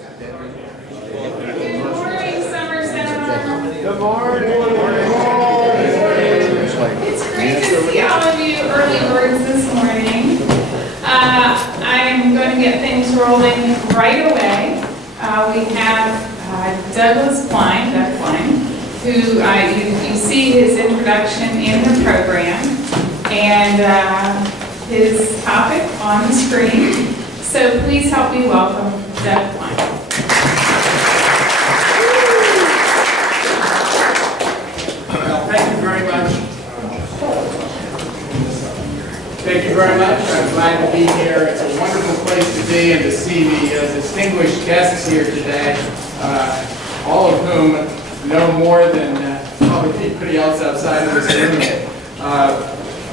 Good morning. It's great to see all of you early birds this morning. I'm going to get things rolling right away. We have Douglas Quine, Doug Quine, who you see his introduction in the program, and his topic on the screen. So please help me welcome Doug Quine. Thank you very much. Thank you very much. I'm glad to be here. It's a wonderful place to be and to see the distinguished guests here today, all of whom know more than probably anybody else outside of this room.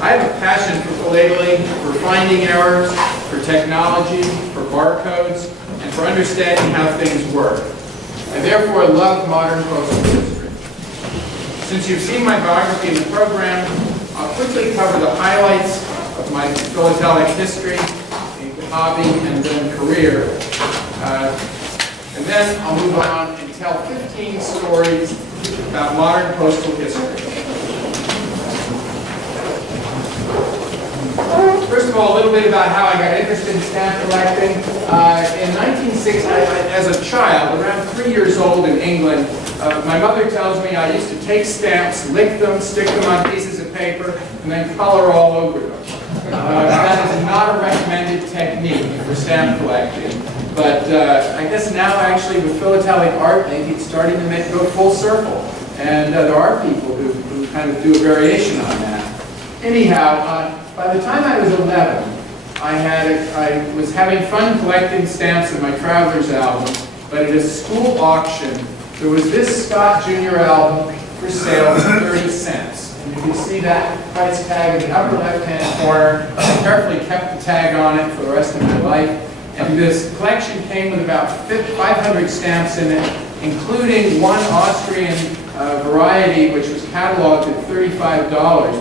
I have a passion for philately, for finding errors, for technology, for barcodes, and for understanding how things work. I therefore love modern postal history. Since you've seen my biography in the program, I'll quickly cover the highlights of my philatelic history, hobby, and then career. And then I'll move on and tell 15 stories about modern postal history. First of all, a little bit about how I got interested in stamp collecting. In 1960, as a child, around 3 years old in England, my mother tells me I used to take stamps, lick them, stick them on pieces of paper, and then color all over them. That is not a recommended technique for stamp collecting, but I guess now actually with philatelic art, maybe it's starting to go full circle, and there are people who kind of do a variation on that. Anyhow, by the time I was 11, I was having fun collecting stamps in my traveler's album, but at a school auction, there was this Scott Jr. album for sale for 30 cents. And you can see that price tag in the upper left-hand corner. I carefully kept the tag on it for the rest of my life. And this collection came with about 500 stamps in it, including one Austrian variety, which was cataloged at $35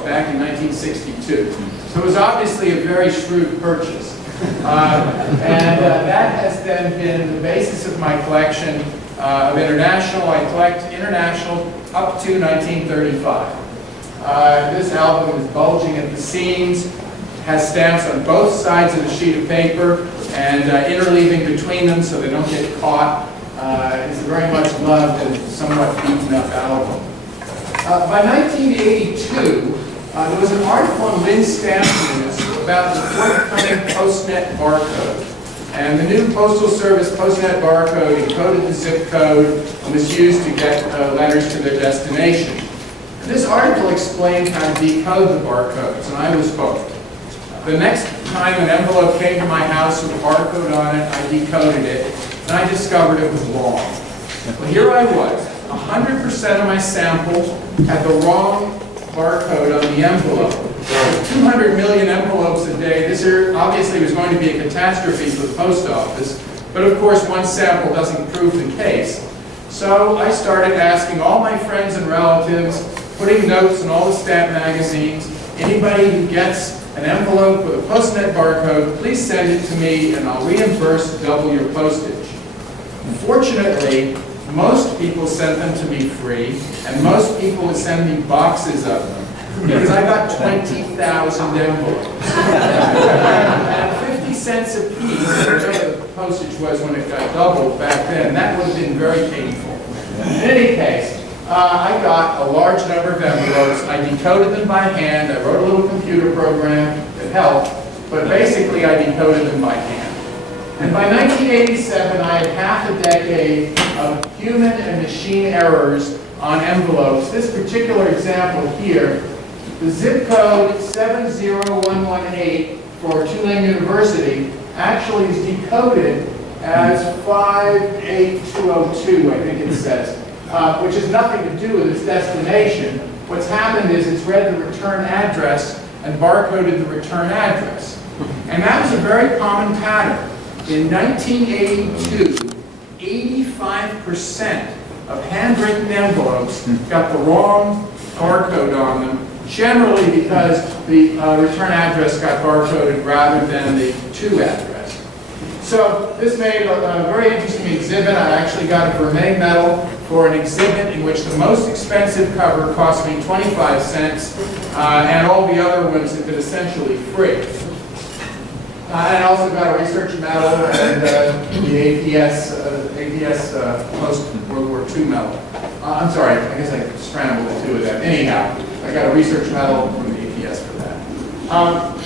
back in 1962. So it was obviously a very shrewd purchase. That has then been the basis of my collection of international. I collect international up to 1935. This album is bulging at the seams, has stamps on both sides of the sheet of paper, and interleaving between them so they don't get caught. It's a very much loved and somewhat beaten up album. By 1982, there was an article in Lynn Stamp News about the forthcoming Postnet barcode. And the new Postal Service Postnet barcode encoded the zip code and was used to get letters to their destination. And this article explained how to decode the barcodes, and I was hooked. The next time an envelope came to my house with a barcode on it, I decoded it, and I discovered it was wrong. Well, here I was. 100% of my sample had the wrong barcode on the envelope. 200 million envelopes a day. This obviously was going to be a catastrophe for the post office, but of course one sample doesn't prove the case. So I started asking all my friends and relatives, putting notes in all the stamp magazines, anybody who gets an envelope with a Postnet barcode, please send it to me and I'll reimburse double your postage. Fortunately, most people sent them to me free, and most people would send me boxes of them, because I got 20,000 envelopes. At 50 cents a piece, whatever the postage was when it got doubled back then, that would have been very painful. In any case, I got a large number of envelopes. I decoded them by hand. I wrote a little computer program that helped, but basically I decoded them by hand. And by 1987, I had half a decade of human and machine errors on envelopes. This particular example here, the zip code 70118 for Tulane University actually is decoded as 58202, I think it says, which has nothing to do with its destination. What's happened is it's read the return address and barcoded the return address. And that was a very common pattern. In 1982, 85% of handwritten envelopes got the wrong barcode on them, generally because the return address got barcoded rather than the to address. So this made a very interesting exhibit. I actually got a Vermeil medal for an exhibit in which the most expensive cover cost me 25 cents, and all the other ones have been essentially free. And I also got a research medal and the APS post-World War II medal. I'm sorry, I guess I scrambled the two of them. Anyhow, I got a research medal from the APS for that.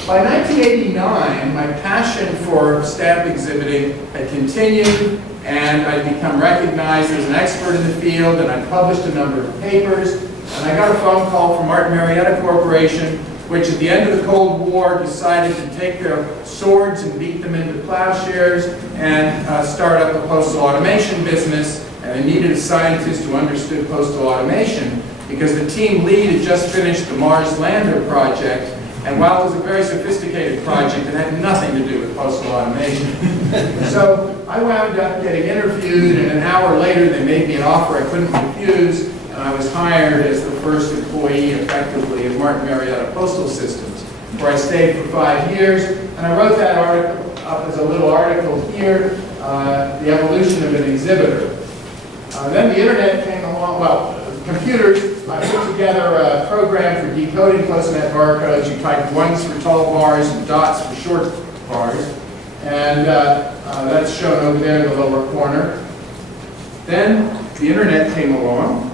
By 1989, my passion for stamp exhibiting had continued, and I'd become recognized as an expert in the field, and I published a number of papers. And I got a phone call from Martin Marietta Corporation, which at the end of the Cold War decided to take their swords and beat them into plowshares and start up a postal automation business. And they needed a scientist who understood postal automation because the team lead had just finished the Mars Lander project. And while it was a very sophisticated project, it had nothing to do with postal automation. So I wound up getting interviewed, and an hour later they made me an offer I couldn't refuse, and I was hired as the first employee, effectively, of Martin Marietta Postal Systems, where I stayed for 5 years. And I wrote that article up as a little article here, The Evolution of an Exhibitor. Then the internet came along, well, computers. I put together a program for decoding close-net barcodes. You type ones for tall bars and dots for short bars. And that's shown over there in the lower corner. Then the internet came along,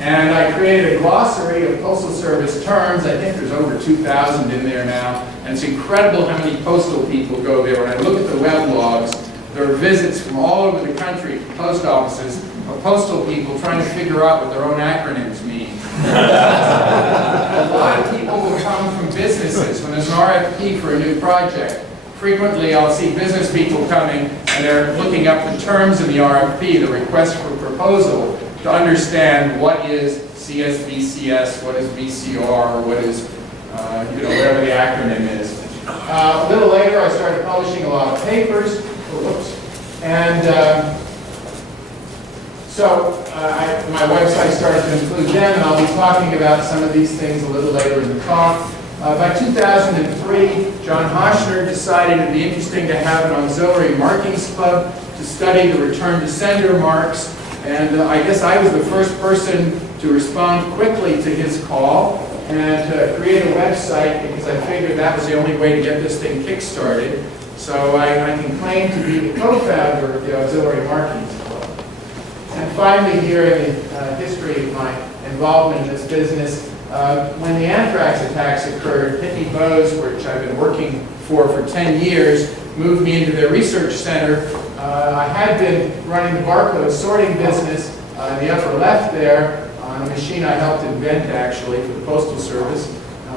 and I created a glossary of Postal Service terms. I think there's over 2,000 in there now. And it's incredible how many postal people go there. When I look at the web logs, there are visits from all over the country from post offices of postal people trying to figure out what their own acronyms mean. A lot of people will come from businesses when there's an RFP for a new project. Frequently, I'll see business people coming, and they're looking up the terms in the RFP, the request for proposal, to understand what is CSVCS, what is VCR, what is, whatever the acronym is. A little later, I started publishing a lot of papers. And so my website started to include them, and I'll be talking about some of these things a little later in the talk. By 2003, John Hoshner decided it'd be interesting to have an auxiliary markings club to study the return to sender marks. And I guess I was the first person to respond quickly to his call and create a website, because I figured that was the only way to get this thing kick-started. So I can claim to be the co-founder of the Auxiliary Markings Club. And finally, here in the history of my involvement in this business, when the Anthrax attacks occurred, Pitney Bowes, which I've been working for 10 years, moved me into their research center. I had been running the barcode sorting business in the upper left there on a machine I helped invent, actually, for the Postal Service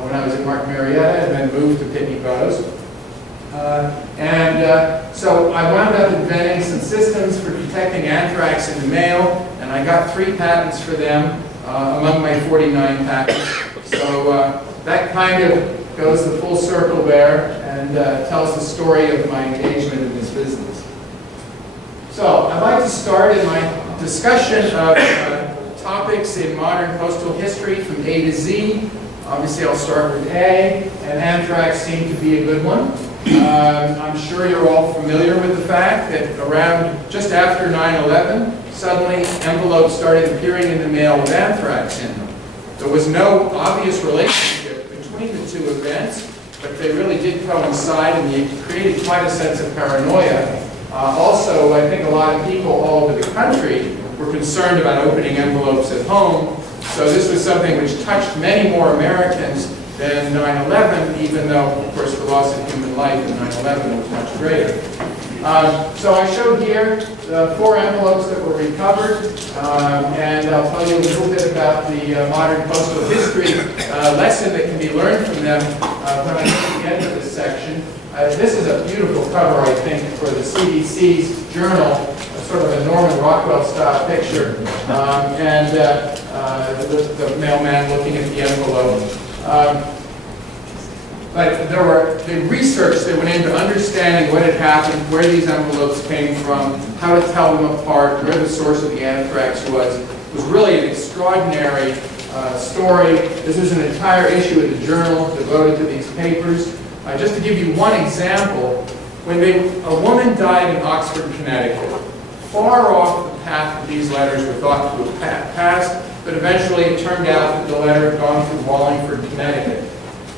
when I was at Martin Marietta, and then moved to Pitney Bowes. So I wound up inventing some systems for detecting anthrax in the mail, and I got 3 patents for them among my 49 patents. So that kind of goes the full circle there and tells the story of my engagement in this business. So I'd like to start in my discussion of topics in modern postal history from A to Z. Obviously I'll start with A, and anthrax seemed to be a good one. I'm sure you're all familiar with the fact that around just after 9/11, suddenly envelopes started appearing in the mail with anthrax in them. There was no obvious relationship between the two events, but they really did coincide, and they created quite a sense of paranoia. Also, I think a lot of people all over the country were concerned about opening envelopes at home, so this was something which touched many more Americans than 9/11, even though, of course, the loss of human life in 9/11 was much greater. So I showed here the 4 envelopes that were recovered, and I'll tell you a little bit about the modern postal history lesson that can be learned from them when I get to the end of this section. This is a beautiful cover, I think, for the CDC's journal, sort of a Norman Rockwell-style picture, and the mailman looking at the envelope. But there were the research that went into understanding what had happened, where these envelopes came from, how to tell them apart, where the source of the anthrax was really an extraordinary story. This is an entire issue of the journal devoted to these papers. Just to give you one example, when a woman died in Oxford, Connecticut, far off the path that these letters were thought to have passed, but eventually it turned out that the letter had gone through Wallingford, Connecticut.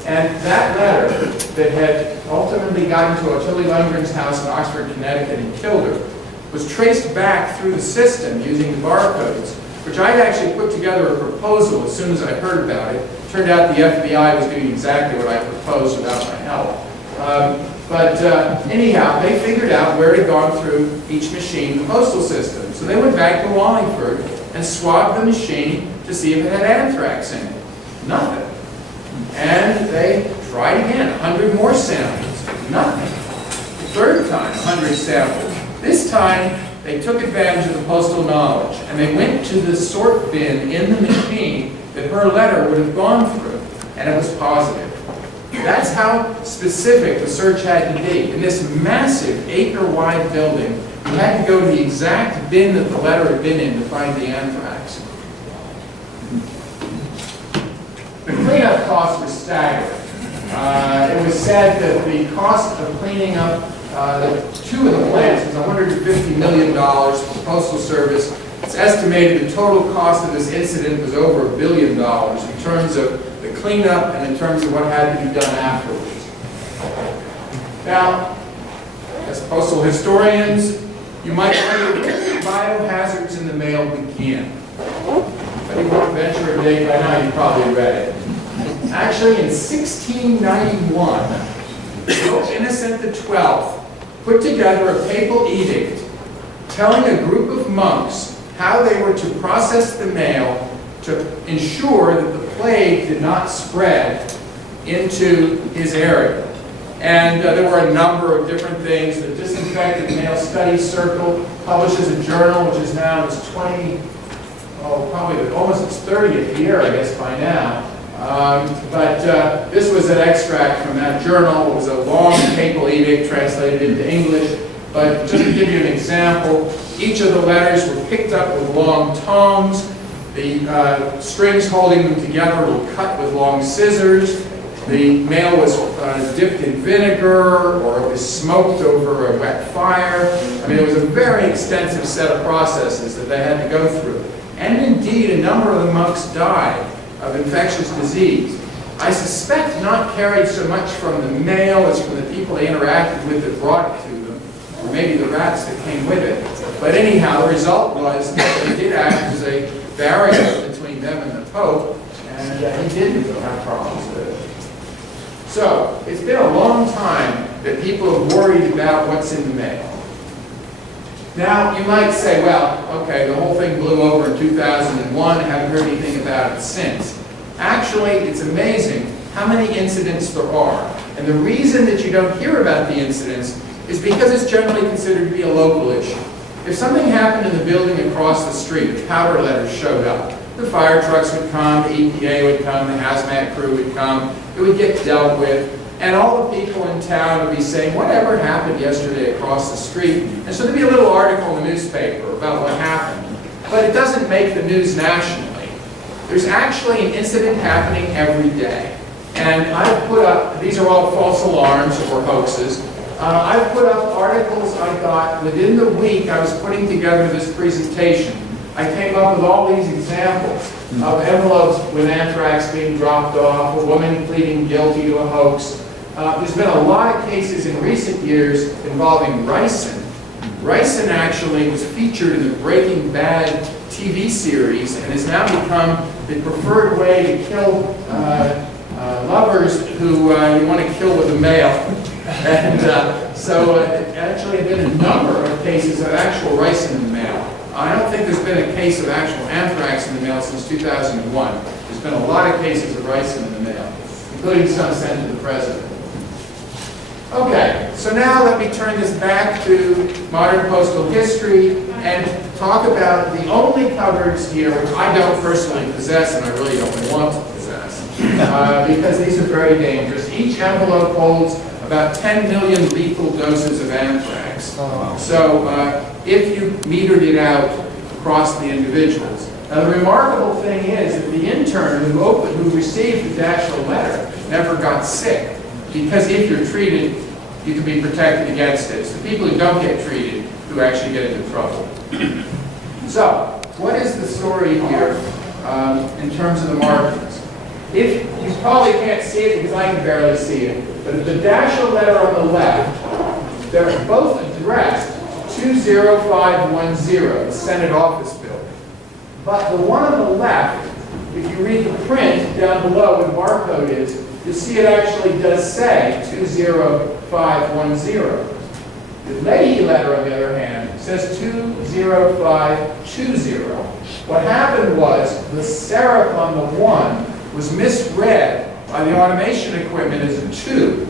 And that letter that had ultimately gotten to Ottilie Lundgren's house in Oxford, Connecticut and killed her was traced back through the system using the barcodes, which I had actually put together a proposal as soon as I heard about it. Turned out the FBI was doing exactly what I proposed without my help. Anyhow, they figured out where it had gone through each machine, the postal system. So they went back to Wallingford and swabbed the machine to see if it had anthrax in it. Nothing. And they tried again, 100 more samples. Nothing. Third time, 100 samples. This time, they took advantage of the postal knowledge, and they went to the sort bin in the machine that her letter would have gone through, and it was positive. That's how specific the search had to be. In this massive acre-wide building, you had to go to the exact bin that the letter had been in to find the anthrax. The cleanup costs were staggering. It was said that the cost of cleaning up two of the plants was $150 million for the Postal Service. It's estimated the total cost of this incident was over $1 billion in terms of the cleanup and in terms of what had to be done afterwards. Now, as postal historians, you might wonder where the biohazards in the mail begin. If you want to venture a date by now, you probably read it. Actually, in 1691, Pope Innocent XII put together a papal edict telling a group of monks how they were to process the mail to ensure that the plague did not spread into his area. And there were a number of different things. The Disinfected Mail Studies Circle publishes a journal, which is now its probably almost its 30th year, I guess, by now. This was an extract from that journal. It was a long papal edict translated into English. But just to give you an example, each of the letters were picked up with long tongs. The strings holding them together were cut with long scissors. The mail was dipped in vinegar, or it was smoked over a wet fire. I mean, it was a very extensive set of processes that they had to go through. And indeed, a number of the monks died of infectious disease. I suspect not carried so much from the mail as from the people they interacted with that brought it to them, or maybe the rats that came with it. But anyhow, the result was that it did act as a barrier between them and the Pope, and he didn't have problems with it. So, it's been a long time that people have worried about what's in the mail. Now, you might say, well, okay, the whole thing blew over in 2001, I haven't heard anything about it since. Actually, it's amazing how many incidents there are. And the reason that you don't hear about the incidents is because it's generally considered to be a local issue. If something happened in the building across the street, the powder letters showed up, the fire trucks would come, the EPA would come, the hazmat crew would come, it would get dealt with, and all the people in town would be saying, whatever happened yesterday across the street? And so there'd be a little article in the newspaper about what happened. But it doesn't make the news nationally. There's actually an incident happening every day. And I've put up, these are all false alarms or hoaxes. I've put up articles I got within the week I was putting together this presentation. I came up with all these examples of envelopes with anthrax being dropped off, a woman pleading guilty to a hoax. There's been a lot of cases in recent years involving ricin. Ricin actually was featured in the Breaking Bad TV series and has now become the preferred way to kill lovers who you want to kill with a mail. And so actually there have been a number of cases of actual ricin in the mail. I don't think there's been a case of actual anthrax in the mail since 2001. There's been a lot of cases of ricin in the mail, including some sent to the president. Okay, so now let me turn this back to modern postal history and talk about the only cupboards here, which I don't personally possess and I really don't want to possess, because these are very dangerous. Each envelope holds about 10 million lethal doses of anthrax. So if you metered it out across the individuals. Now the remarkable thing is that the intern who received the actual letter never got sick, because if you're treated you can be protected against it. It's the people who don't get treated who actually get into trouble. So, what is the story here in terms of the markings? If you probably can't see it because I can barely see it, but the dasher letter on the left, they're both addressed 20510, the Senate office building. But the one on the left, if you read the print down below where the barcode is, you'll see it actually does say 20510. The Leahy letter, on the other hand, says 20520. What happened was the serif on the 1 was misread by the automation equipment as a 2.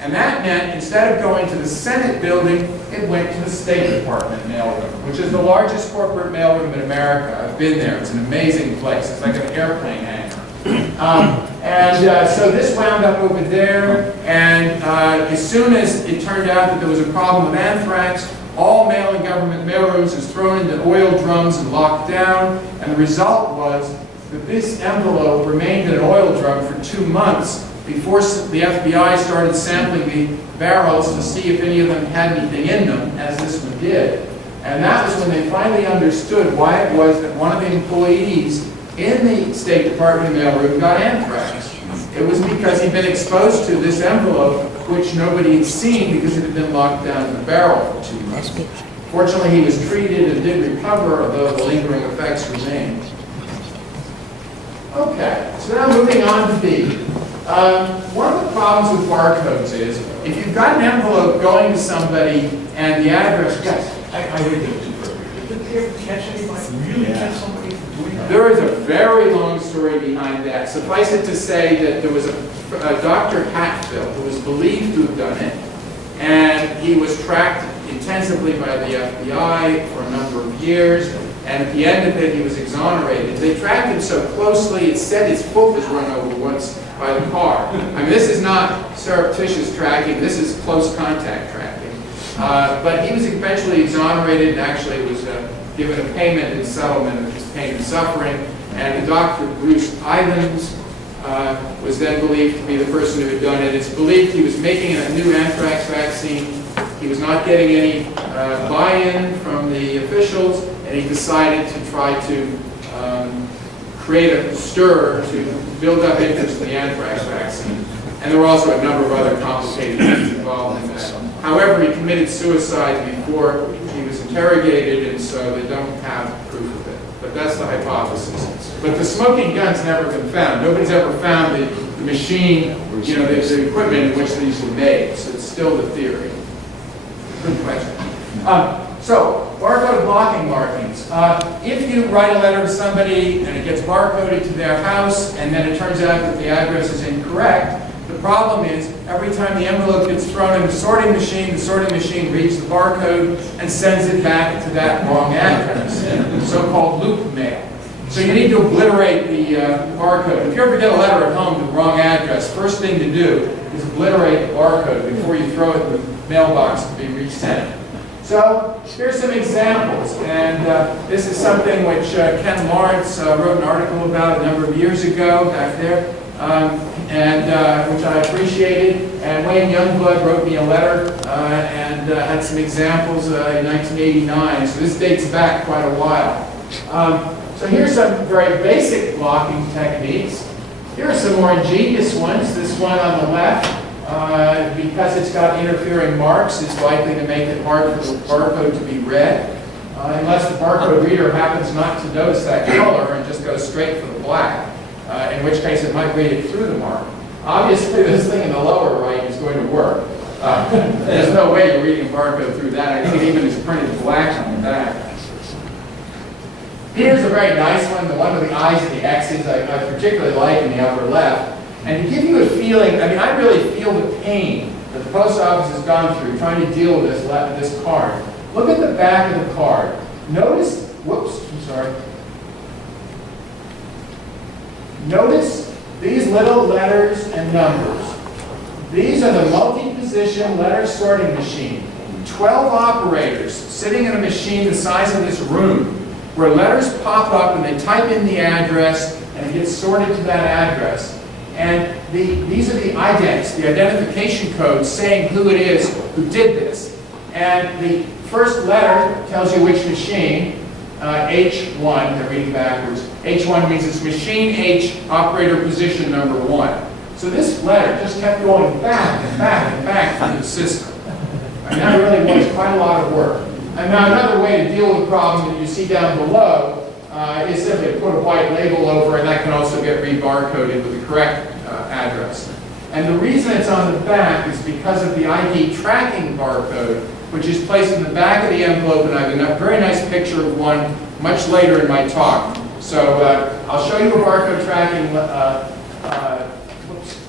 And that meant instead of going to the Senate building, it went to the State Department mailroom, which is the largest corporate mailroom in America. I've been there. It's an amazing place. It's like an airplane hangar. So this wound up over there, and as soon as it turned out that there was a problem with anthrax, all mail in government mailrooms was thrown into oil drums and locked down, and the result was that this envelope remained in an oil drum for 2 months before the FBI started sampling the barrels to see if any of them had anything in them, as this one did. And that was when they finally understood why it was that one of the employees in the State Department mailroom got anthrax. It was because he'd been exposed to this envelope, which nobody had seen because it had been locked down in the barrel for 2 months. Fortunately, he was treated and did recover, although the lingering effects remained. Okay, so now moving on to B. One of the problems with barcodes is, if you've got an envelope going to somebody and the address, yes, I read them too perfectly. Did they ever catch anybody? Really catch somebody doing that? there is a very long story behind that. Suffice it to say that there was a Dr. Hatfield who was believed to have done it, and he was tracked intensively by the FBI for a number of years, and at the end of it he was exonerated. They tracked him so closely, it said his foot was run over once by the car. I mean, this is not surreptitious tracking, this is close contact tracking. But he was eventually exonerated and actually was given a payment in settlement of his pain and suffering. And the Dr. Bruce Ivans was then believed to be the person who had done it. It's believed he was making a new anthrax vaccine. He was not getting any buy-in from the officials, and he decided to try to create a stir to build up interest in the anthrax vaccine. And there were also a number of other complicated things involved in that. However, he committed suicide before he was interrogated, and so they don't have proof of it. But that's the hypothesis. But the smoking gun's never been found. Nobody's ever found the machine, the equipment in which these were made. So it's still the theory. Good question. So, barcode blocking markings. If you write a letter to somebody and it gets barcoded to their house and then it turns out that the address is incorrect, the problem is every time the envelope gets thrown in the sorting machine reads the barcode and sends it back to that wrong address, so-called loop mail. So you need to obliterate the barcode. If you ever get a letter at home to the wrong address, first thing to do is obliterate the barcode before you throw it in the mailbox to be resent. So here's some examples, and this is something which Ken Lawrence wrote an article about a number of years ago back there, which I appreciated. And Wayne Youngblood wrote me a letter and had some examples in 1989, so this dates back quite a while. So here's some very basic blocking techniques. Here are some more ingenious ones. This one on the left, because it's got interfering marks, it's likely to make it hard for the barcode to be read, unless the barcode reader happens not to notice that color and just goes straight for the black, in which case it might read it through the mark. Obviously, this thing in the lower right is going to work. There's no way you're reading a barcode through that. I think even it's printed black on the back. Here's a very nice one, the one with the I's and the X's, I particularly like in the upper left. And to give you a feeling, I mean, I really feel the pain that the post office has gone through trying to deal with this card. Look at the back of the card. Notice, Notice these little letters and numbers. These are the multi-position letter sorting machine. 12 operators sitting in a machine the size of this room, where letters pop up and they type in the address and it gets sorted to that address. And these are the idents, the identification codes saying who it is who did this. And the first letter tells you which machine, H1, they're reading backwards. H1 means it's machine H, operator position number 1. So this letter just kept going back and back and back through the system. And that really was quite a lot of work. And now another way to deal with the problem that you see down below is simply to put a white label over, and that can also get re-barcoded with the correct address. And the reason it's on the back is because of the ID tracking barcode, which is placed in the back of the envelope, and I have a very nice picture of one much later in my talk. So I'll show you a barcode tracking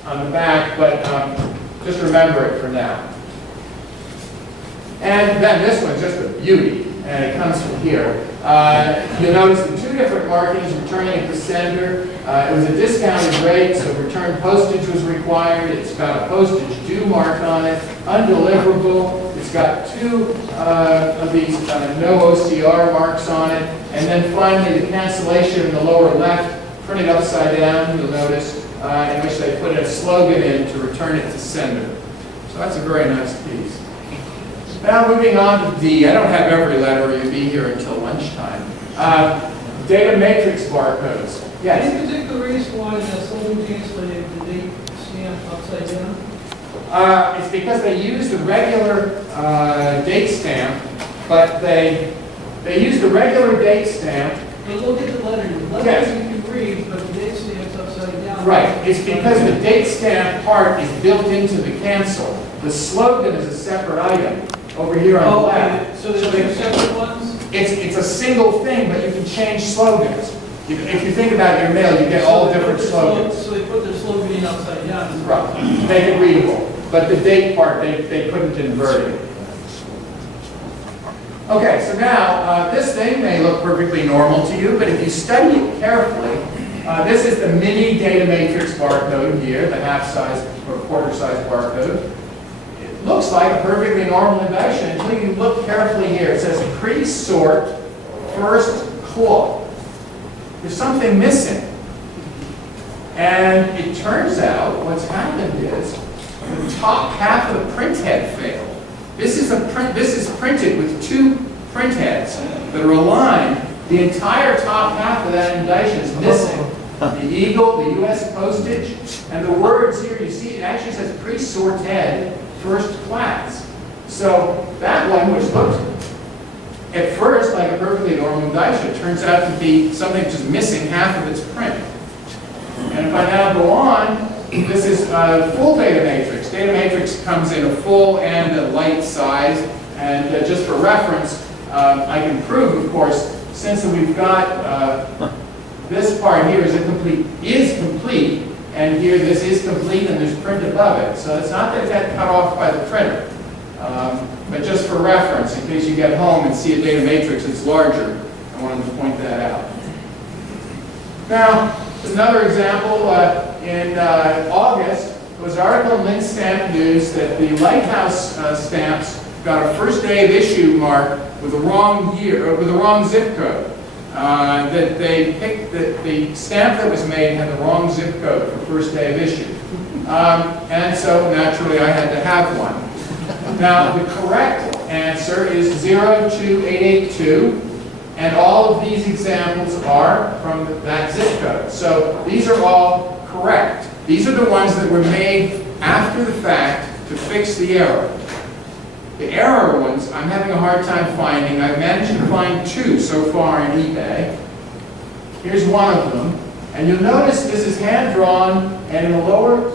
on the back, but just remember it for now. And then this one's just a beauty, and it comes from here. You'll notice the two different markings, returning at the sender. It was a discounted rate, so return postage was required. It's got a postage due mark on it, undeliverable. It's got two of these no OCR marks on it. And then finally, the cancellation in the lower left, printed upside down, you'll notice, in which they put a slogan in to return it to sender. So that's a very nice piece. Now moving on to D. I don't have every letter, you'll be here until lunchtime. Data matrix barcodes. Yes? Any particular reason why the slogan translated the date stamp upside down? It's because they use the regular date stamp, but they use the regular date stamp. But look at the letter. The letter Yes. you can read, but the date stamp's upside down. Right. It's because the date stamp part is built into the cancel. The slogan is a separate item over here on the left. Okay. So there's two separate ones? It's a single thing, but you can change slogans. If you think about your mail, you get all different slogans. So they put their slogan in upside down. Right. Make it readable. But the date part, they couldn't invert it. Okay, so now, this thing may look perfectly normal to you, but if you study it carefully, this is the mini data matrix barcode here, the half-size or quarter-size barcode. It looks like a perfectly normal induction until you look carefully here. It says pre-sort first claw. There's something missing. And it turns out what's happened is the top half of the printhead failed. This is printed with two printheads that are aligned. The entire top half of that indication is missing. The eagle, the U.S. postage, and the words here, you see, it actually says pre-sorted first class. So that one, which looked at first like a perfectly normal indication, turns out to be something just missing half of its print. And if I now go on, this is full data matrix. Data matrix comes in a full and a light size. And just for reference, I can prove, of course, since we've got this part here is complete, and here this is complete, and there's print above it. So it's not that it got cut off by the printer. But just for reference, in case you get home and see a data matrix that's larger, I wanted to point that out. Now, another example, in August, there was an article in Lynn Stamp News that the Lighthouse stamps got a first day of issue mark with the wrong year, with the wrong zip code. That they picked, the stamp that was made had the wrong zip code for first day of issue. And so naturally I had to have one. Now the correct answer is 02882. And all of these examples are from that zip code. So these are all correct. These are the ones that were made after the fact to fix the error. The error ones, I'm having a hard time finding. I've managed to find two so far in eBay. Here's one of them. And you'll notice this is hand-drawn, and in the lower,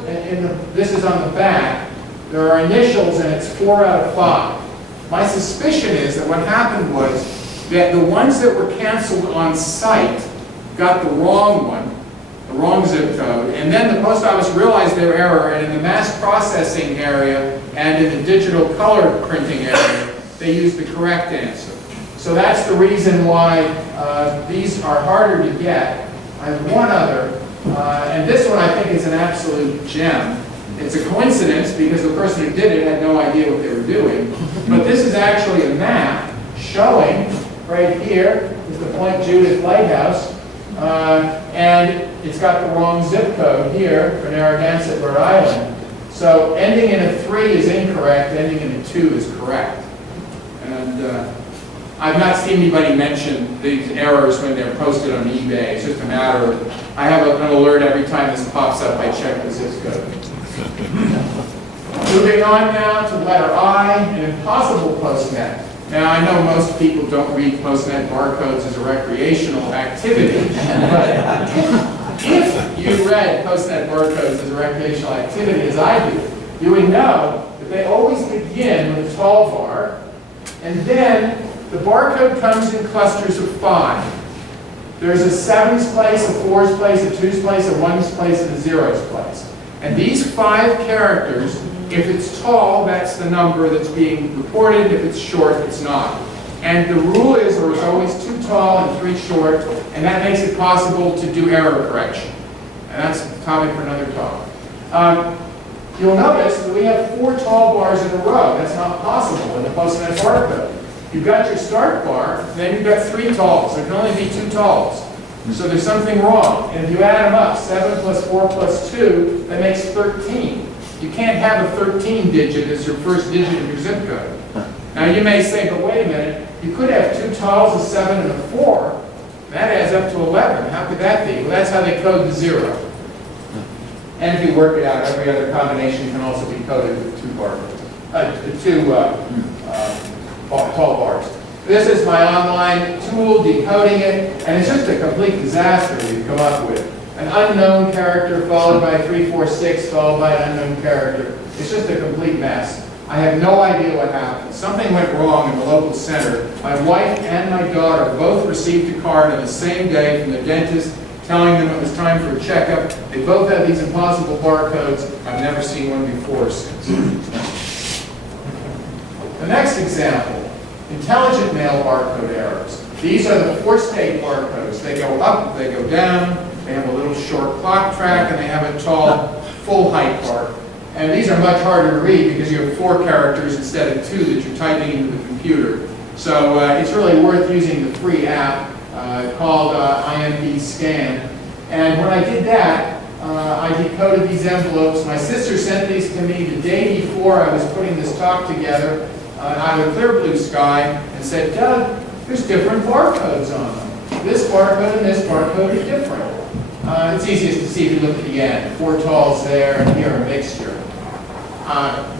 this is on the back. There are initials, and it's 4 out of 5. My suspicion is that what happened was that the ones that were canceled on site got the wrong one, the wrong zip code, and then the post office realized their error, and in the mass processing area and in the digital color printing area, they used the correct answer. So that's the reason why these are harder to get. I have one other, and this one I think is an absolute gem. It's a coincidence because the person who did it had no idea what they were doing, but this is actually a map showing, right here is the Point Judith Lighthouse, and it's got the wrong zip code here for Narragansett, Rhode Island. So ending in a 3 is incorrect, ending in a 2 is correct. And I've not seen anybody mention these errors when they're posted on eBay. It's just a matter of, I have an alert every time this pops up, I check the zip code. Moving on now to letter I, an impossible postnet. Now, I know most people don't read postnet barcodes as a recreational activity, but if you read postnet barcodes as a recreational activity, as I do, you would know that they always begin with a tall bar, and then the barcode comes in clusters of 5. There's a 7's place, a 4's place, a 2's place, a 1's place, and a 0's place. And these 5 characters, if it's tall, that's the number that's being reported. If it's short, it's not. And the rule is there is always 2 tall and 3 short, and that makes it possible to do error correction. And that's a topic for another talk. You'll notice that we have 4 tall bars in a row. That's not possible in the postnet barcode. You've got your start bar, and then you've got 3 talls. There can only be 2 talls. So there's something wrong. And if you add them up, 7 plus 4 plus 2, that makes 13. You can't have a 13 digit as your first digit of your zip code. Now you may say, but wait a minute, you could have 2 talls, a 7, and a 4. That adds up to 11. How could that be? Well, that's how they code the 0. And if you work it out, every other combination can also be coded with 2 tall bars. This is my online tool decoding it, and it's just a complete disaster we've come up with. An unknown character followed by 3, 4, 6 followed by an unknown character. It's just a complete mess. I have no idea what happened. Something went wrong in the local center. My wife and my daughter both received a card on the same day from the dentist telling them it was time for a checkup. They both had these impossible barcodes. I've never seen one before or since. The next example, intelligent mail barcode errors. These are the 4-state barcodes. They go up, they go down, they have a little short clock track, and they have a tall, full height bar. And these are much harder to read because you have 4 characters instead of 2 that you're typing into the computer. So it's really worth using the free app called IMP Scan. And when I did that, I decoded these envelopes. My sister sent these to me the day before I was putting this talk together out of a clear blue sky and said, Doug, there's different barcodes on them. This barcode and this barcode are different. It's easiest to see if you look at the end. 4 talls there and here a mixture.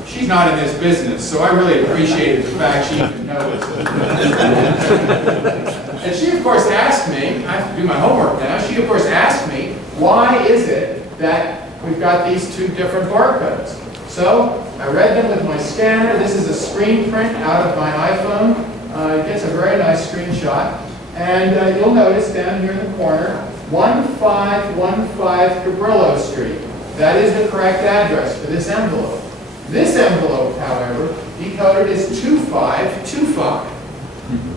She's not in this business, so I really appreciated the fact she even noticed. And she, of course, asked me, I have to do my homework now, she, of course, asked me, why is it that we've got these 2 different barcodes? So I read them with my scanner. This is a screen print out of my iPhone. It gets a very nice screenshot. And you'll notice down here in the corner, 1515 Cabrillo Street. That is the correct address for this envelope. This envelope, however, decoded as 2525.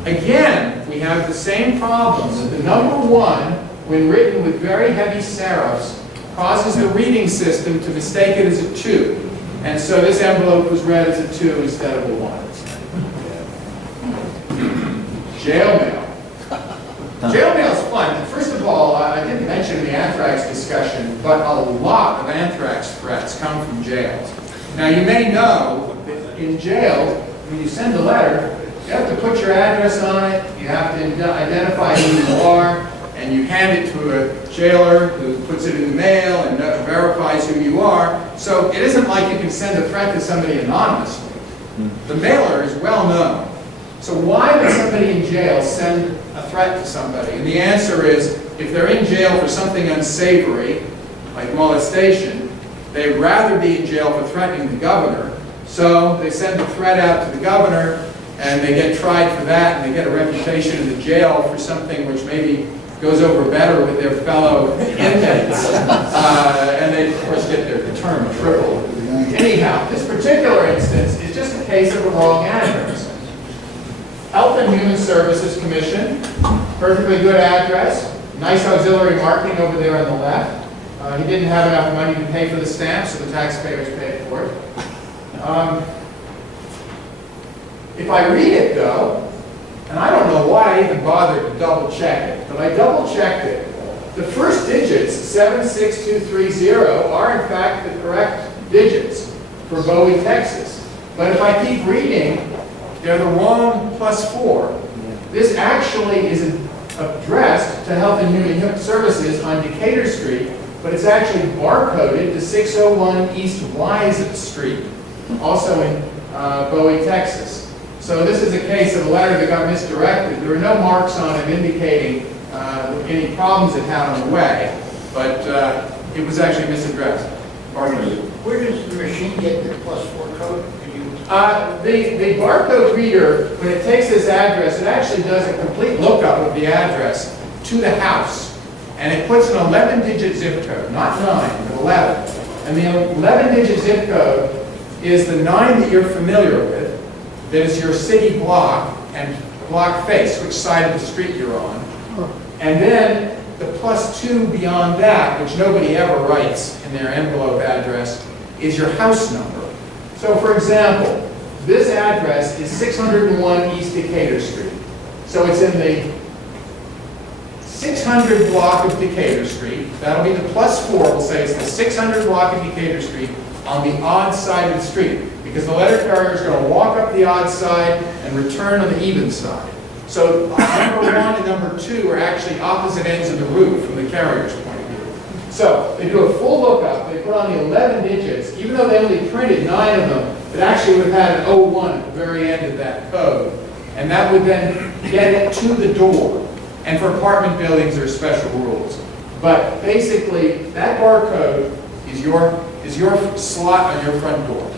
Again, we have the same problem that the number 1, when written with very heavy serifs, causes the reading system to mistake it as a 2. And so this envelope was read as a 2 instead of a 1. Jail mail. Jail mail is fun. First of all, I didn't mention the anthrax discussion, but a lot of anthrax threats come from jails. Now, you may know that in jail, when you send a letter, you have to put your address on it, you have to identify who you are, and you hand it to a jailer who puts it in the mail and verifies who you are. So it isn't like you can send a threat to somebody anonymously. The mailer is well known. So why would somebody in jail send a threat to somebody? And the answer is, if they're in jail for something unsavory, like molestation, they'd rather be in jail for threatening the governor. So they send a threat out to the governor, and they get tried for that, and they get a reputation in the jail for something which maybe goes over better with their fellow inmates. And they, of course, get their term tripled. Anyhow, this particular instance is just a case of a wrong address. Health and Human Services Commission, perfectly good address, nice auxiliary marking over there on the left. He didn't have enough money to pay for the stamp, so the taxpayers paid for it. If I read it, though, and I don't know why I even bothered to double check it, but I double checked it, the first digits, 76230, are in fact the correct digits for Bowie, Texas. But if I keep reading, they're the wrong +4. This actually is addressed to Health and Human Services on Decatur Street, but it's actually barcoded to 601 East Wise Street, also in Bowie, Texas. So this is a case of a letter that got misdirected. There were no marks on it indicating any problems it had on the way, but it was actually misaddressed. Where does the machine get the +4 code? The barcode reader, when it takes this address, it actually does a complete lookup of the address to the house. And it puts an 11-digit zip code, not 9, but 11. And the 11-digit zip code is the 9 that you're familiar with, that is your city block and block face, which side of the street you're on. And then the +2 beyond that, which nobody ever writes in their envelope address, is your house number. So for example, this address is 601 East Decatur Street. So it's in the 600 block of Decatur Street. That'll be the +4. We'll say it's the 600 block of Decatur Street on the odd side of the street, because the letter carrier is going to walk up the odd side and return on the even side. So number 1 and number 2 are actually opposite ends of the route from the carrier's point of view. So they do a full lookup. They put on the 11 digits. Even though they only printed 9 of them, it actually would have had an 01 at the very end of that code. And that would then get it to the door. And for apartment buildings, there are special rules. But basically, that barcode is your slot on your front door.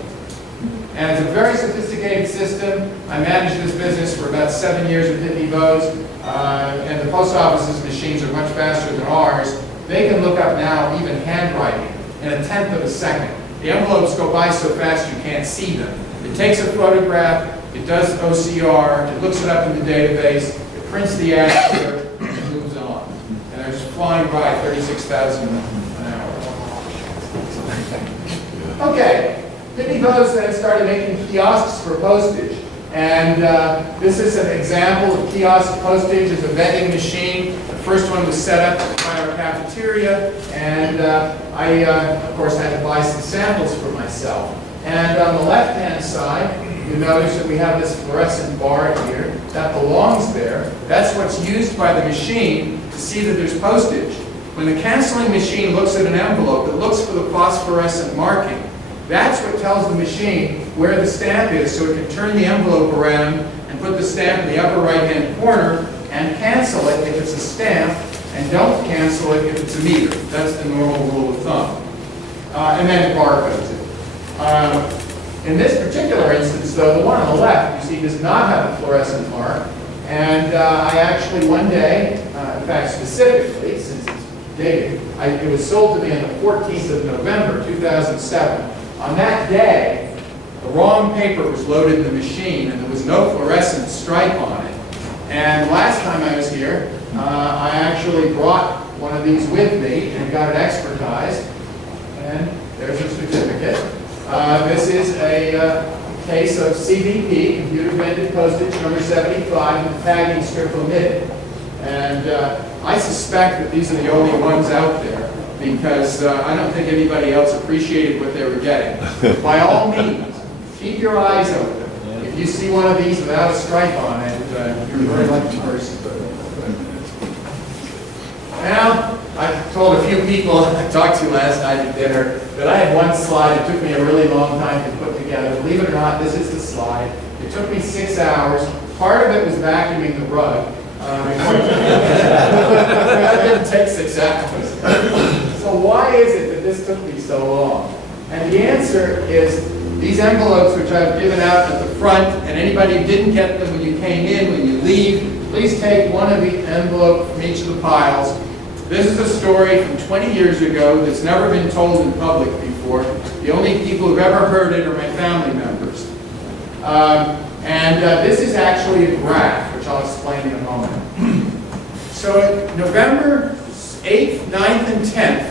And it's a very sophisticated system. I managed this business for about 7 years at Pitney Bowes, and the post office's machines are much faster than ours. They can look up now even handwriting in 1/10 of a second. The envelopes go by so fast you can't see them. It takes a photograph, it does OCR, it looks it up in the database, it prints the answer, and it moves on. And they're just flying by 36,000 an hour. Okay. Pitney Bowes then started making kiosks for postage. And this is an example of Kiosk Postage as a vending machine. The first one was set up by our cafeteria, and I, of course, had to buy some samples for myself. And on the left-hand side, you notice that we have this fluorescent bar here. That belongs there. That's what's used by the machine to see that there's postage. When the canceling machine looks at an envelope, it looks for the phosphorescent marking. That's what tells the machine where the stamp is, so it can turn the envelope around and put the stamp in the upper right-hand corner and cancel it if it's a stamp, and don't cancel it if it's a meter. That's the normal rule of thumb. And then it barcodes it. In this particular instance, though, the one on the left, you see, does not have a fluorescent mark. And I actually one day, in fact specifically, since it's dated, it was sold to me on the 14th of November, 2007. On that day, the wrong paper was loaded in the machine and there was no fluorescent stripe on it. And last time I was here, I actually brought one of these with me and got it expertized. And there's a certificate. This is a case of CVP, computer vended postage number 75, with the tagging strip omitted. And I suspect that these are the only ones out there, because I don't think anybody else appreciated what they were getting. By all means, keep your eyes open. If you see one of these without a stripe on it, you're a very lucky person. Now, I told a few people I talked to last night at dinner that I had one slide that took me a really long time to put together. Believe it or not, this is the slide. It took me 6 hours. Part of it was vacuuming the rug. That didn't take 6 hours. So why is it that this took me so long? And the answer is these envelopes, which I've given out at the front, and anybody who didn't get them when you came in, when you leave, please take one of the envelopes from each of the piles. This is a story from 20 years ago that's never been told in public before. The only people who've ever heard it are my family members. This is actually a graph, which I'll explain in a moment. So November 8th, 9th, and 10th,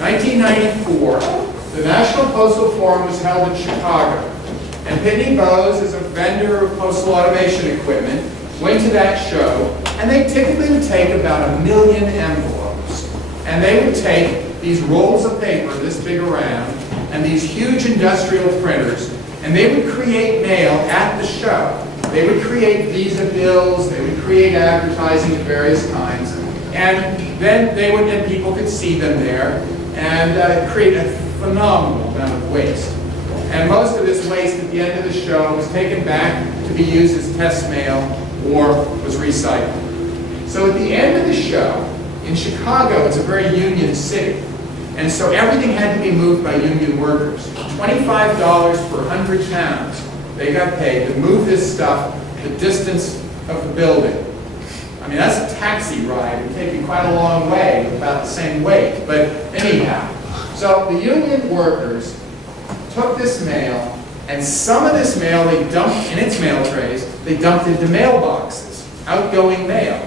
1994, the National Postal Forum was held in Chicago. And Pitney Bowes, as a vendor of postal automation equipment, went to that show, and they typically would take about 1 million envelopes. and they would take these rolls of paper this big around and these huge industrial printers, and they would create mail at the show. They would create Visa bills, they would create advertising of various kinds, and then and people could see them there, and create a phenomenal amount of waste. And most of this waste at the end of the show was taken back to be used as test mail or was recycled. So at the end of the show, in Chicago, it's a very union city, and so everything had to be moved by union workers. $25 per 100 pounds they got paid to move this stuff the distance of the building. I mean, that's a taxi ride. It would take you quite a long way with about the same weight. But anyhow, so the union workers took this mail, and some of this mail they dumped in its mail trays, they dumped into mailboxes, outgoing mail.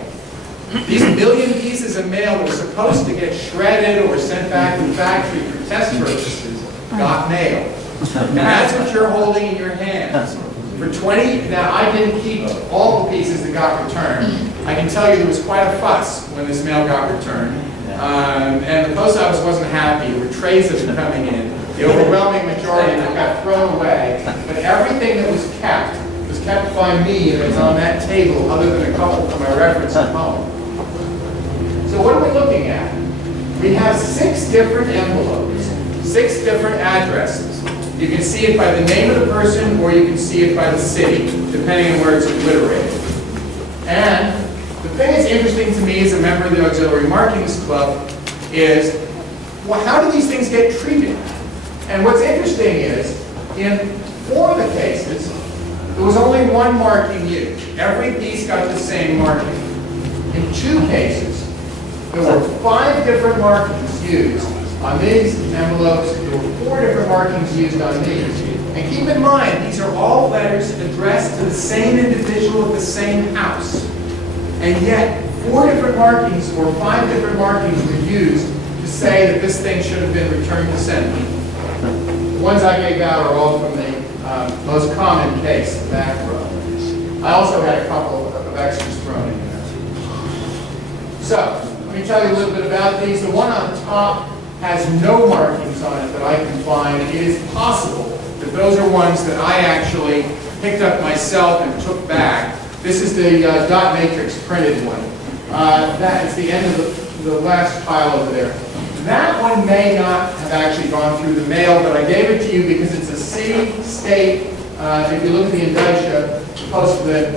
These million pieces of mail that were supposed to get shredded or sent back to the factory for test purposes got mail. And that's what you're holding in your hands. For 20, now I didn't keep all the pieces that got returned. I can tell you there was quite a fuss when this mail got returned. And the post office wasn't happy. There were trays of it coming in. The overwhelming majority of it got thrown away. But everything that was kept by me, and it's on that table, other than a couple for my reference at home. So what are we looking at? We have 6 different envelopes, 6 different addresses. You can see it by the name of the person, or you can see it by the city, depending on where it's obliterated. And the thing that's interesting to me as a member of the Auxiliary Markings Club is, well, how do these things get treated? And what's interesting is, in 4 of the cases, there was only 1 marking used. Every piece got the same marking. In 2 cases, there were 5 different markings used on these envelopes. There were 4 different markings used on these. And keep in mind, these are all letters addressed to the same individual at the same house. And yet, 4 different markings or 5 different markings were used to say that this thing should have been returned to sender. The ones I gave out are all from the most common case, the back row. I also had a couple of extras thrown in there. So, let me tell you a little bit about these. The one on the top has no markings on it that I can find. It is possible that those are ones that I actually picked up myself and took back. This is the dot matrix printed one. That is the end of the last pile over there. That one may not have actually gone through the mail, but I gave it to you because it's a city, state, if you look at the indicia,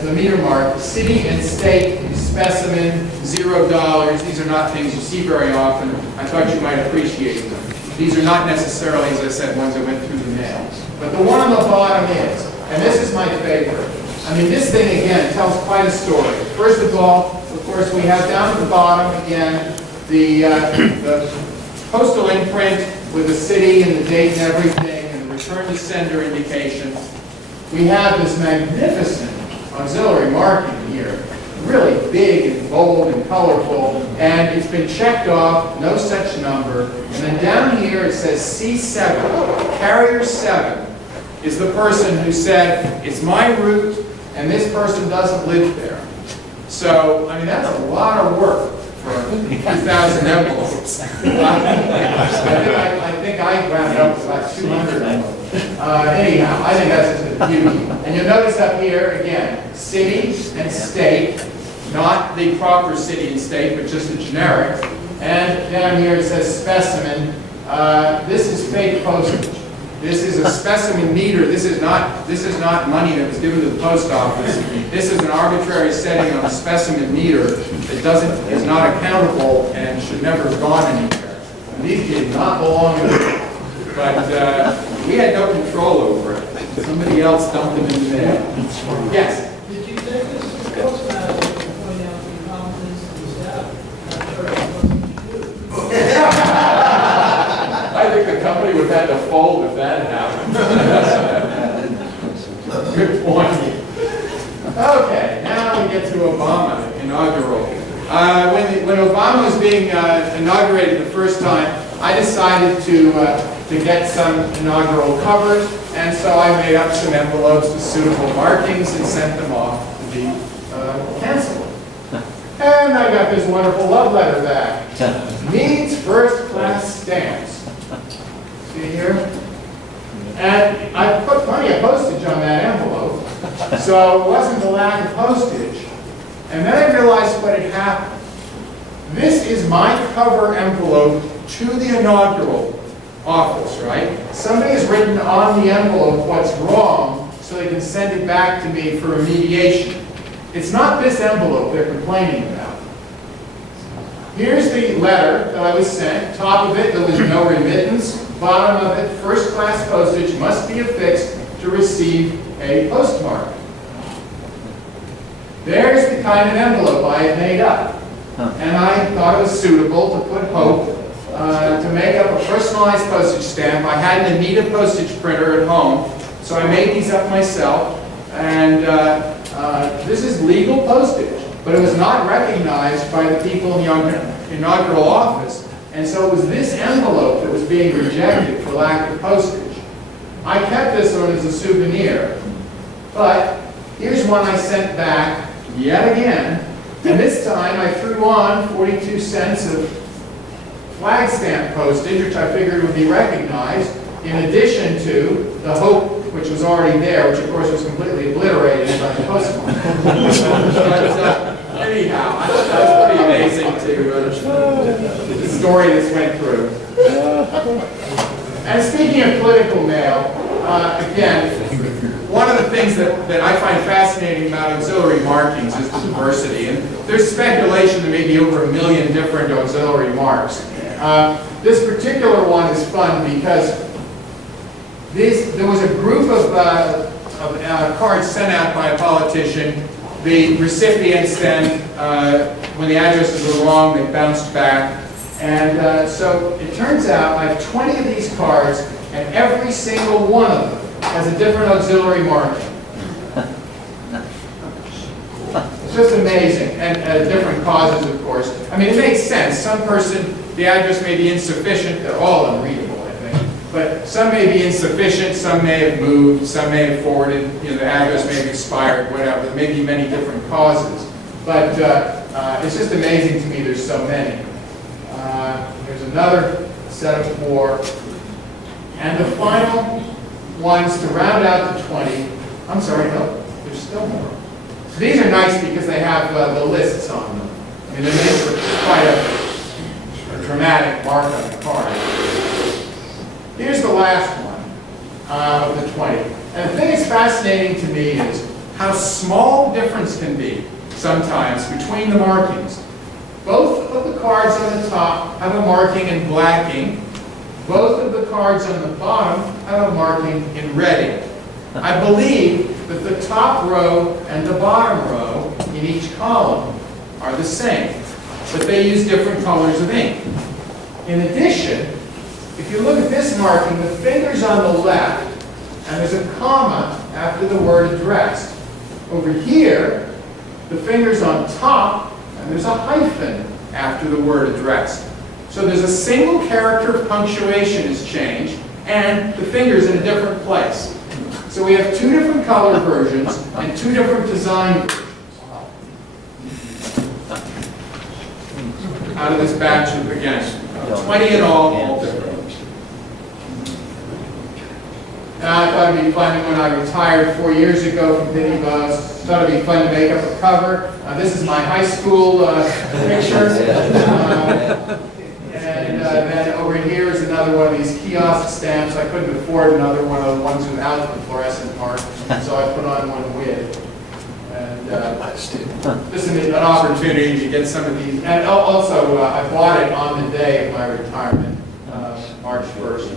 the meter mark, city and state specimen, $0. These are not things you see very often. I thought you might appreciate them. These are not necessarily, as I said, ones that went through the mail. But the one on the bottom is, and this is my favorite. I mean, this thing, again, tells quite a story. First of all, of course, we have down at the bottom, again, the postal imprint with the city and the date and everything, and the return to sender indication. We have this magnificent auxiliary marking here, really big and bold and colorful, and it's been checked off, no such number. And then down here it says C7, carrier 7 is the person who said, it's my route, and this person doesn't live there. So, I mean, that's a lot of work for 2,000 envelopes. I think I rounded up to about 200 envelopes. Anyhow, I think that's just a beauty. And you'll notice up here, again, city and state, not the proper city and state, but just the generic. And down here it says specimen. This is fake postage. This is a specimen meter. This is not money that was given to the post office. This is an arbitrary setting on a specimen meter that is not accountable and should never have gone anywhere. And these did not belong to me. But we had no control over it. Somebody else dumped them in the mail. Yes? Did you take this to the postmaster to point out the incompetence of the staff? I'm sure it wasn't you. I think the company would have had to fold if that happened. Good point. Okay, now we get to Obama, inaugural. When Obama was being inaugurated the first time, I decided to get some inaugural covers, and so I made up some envelopes with suitable markings and sent them off to be canceled. And I got this wonderful love letter back. Needs first-class stamps. See here? And I put plenty of postage on that envelope, so it wasn't the lack of postage. And then I realized what had happened. This is my cover envelope to the inaugural office, right? Somebody has written on the envelope what's wrong so they can send it back to me for remediation. It's not this envelope they're complaining about. Here's the letter that I was sent. Top of it, there was no remittance. Bottom of it, first-class postage must be affixed to receive a postmark. There's the kind of envelope I had made up. And I thought it was suitable to put hope to make up a personalized postage stamp. I had an Anita postage printer at home, so I made these up myself. And this is legal postage, but it was not recognized by the people in the inaugural office. And so it was this envelope that was being rejected for lack of postage. I kept this one as a souvenir, but here's one I sent back yet again. And this time I threw on 42 cents of flag stamp postage, which I figured would be recognized, in addition to the hope, which was already there, which of course was completely obliterated by the postmark. But anyhow, I thought that was pretty amazing the story this went through. And speaking of political mail, again, one of the things that I find fascinating about auxiliary markings is the diversity. And there's speculation there may be over 1 million different auxiliary marks. This particular one is fun because there was a group of cards sent out by a politician. The recipients then, when the addresses were wrong, they bounced back. And so it turns out I have 20 of these cards, and every single one of them has a different auxiliary marking. It's just amazing, and different causes, of course. I mean, it makes sense. Some person, the address may be insufficient. They're all unreadable, I think. But some may be insufficient, some may have moved, some may have forwarded, the address may have expired, whatever. There may be many different causes. But it's just amazing to me there's so many. Here's another set of 4. And the final ones to round out to 20. I'm sorry, no, there's still more. These are nice because they have the lists on them. I mean, they make for quite a dramatic mark on the card. Here's the last one of the 20. And the thing that's fascinating to me is how small the difference can be sometimes between the markings. Both of the cards on the top have a marking in blacking. Both of the cards on the bottom have a marking in redding. I believe that the top row and the bottom row in each column are the same, but they use different colors of ink. In addition, if you look at this marking, the finger's on the left, and there's a comma after the word addressed. Over here, the finger's on top, and there's a hyphen after the word addressed. So there's a single character of punctuation is changed, and the finger's in a different place. So we have 2 different color versions and 2 different design versions. Out of this batch of, again, 20 in all different. And I thought it'd be fun when I retired 4 years ago from Pitney Bowes. Thought it'd be fun to make up a cover. This is my high school picture. And then over here is another one of these kiosk stamps. I couldn't afford another one of the ones without the fluorescent mark, so I put on one with. And this is an opportunity to get some of these. And also, I bought it on the day of my retirement, March 1st.